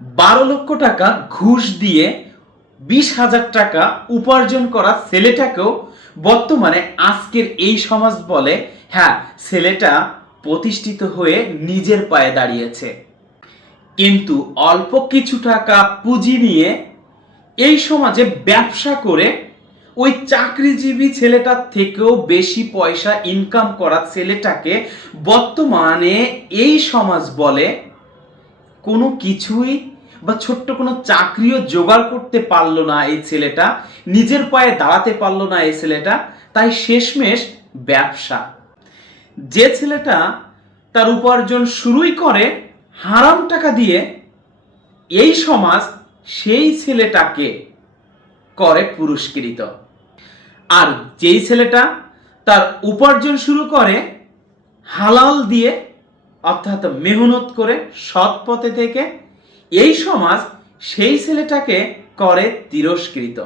12 লক্ষ টাকা ঘুষ দিয়ে 20,000 টাকা উপার্জন করা ছেলেটাকেও বর্তমানে আজকের এই সমাজ বলে হ্যাঁ, ছেলেটা প্রতিষ্ঠিত হয়ে নিজের পায়ে দাঁড়িয়েছে। কিন্তু অল্প কিছু টাকা পুঁজি নিয়ে এই সমাজে ব্যবসা করে ওই চাকরিজীবী ছেলেটার থেকেও বেশি পয়সা ইনকাম করা ছেলেটাকে বর্তমানে এই সমাজ বলে কোনো কিছুই বা ছোট্ট কোনো চাকরিও জোগাড় করতে পারলো না এই ছেলেটা, নিজের পায়ে দাঁড়াতে পারলো না এই ছেলেটা, তাই শেষমেশ ব্যবসা। যে ছেলেটা তার উপার্জন শুরুই করে হারাম টাকা দিয়ে, এই সমাজ সেই ছেলেটাকে করে পুরস্কৃত। আর যেই ছেলেটা তার উপার্জন শুরু করে হালাল দিয়ে, অর্থাৎ মেহনত করে সৎ পথে থেকে, এই সমাজ সেই ছেলেটাকে করে তিরস্কৃত।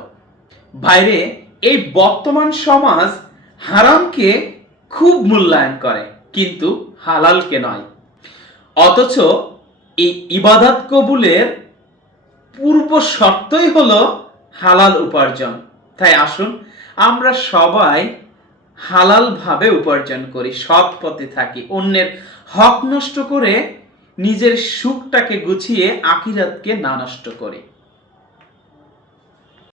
বাইরে এই বর্তমান সমাজ হারামকে খুব মূল্যায়ন করে কিন্তু হালালকে নয়। অথচ এই ইবাদত কবুলের পূর্ব শর্তই হলো হালাল উপার্জন। তাই আসুন আমরা সবাই হালাল ভাবে উপার্জন করি, সৎ পথে থাকি, অন্যের হক নষ্ট করে নিজের সুখটাকে গুছিয়ে আখিরাতকে না নষ্ট করি।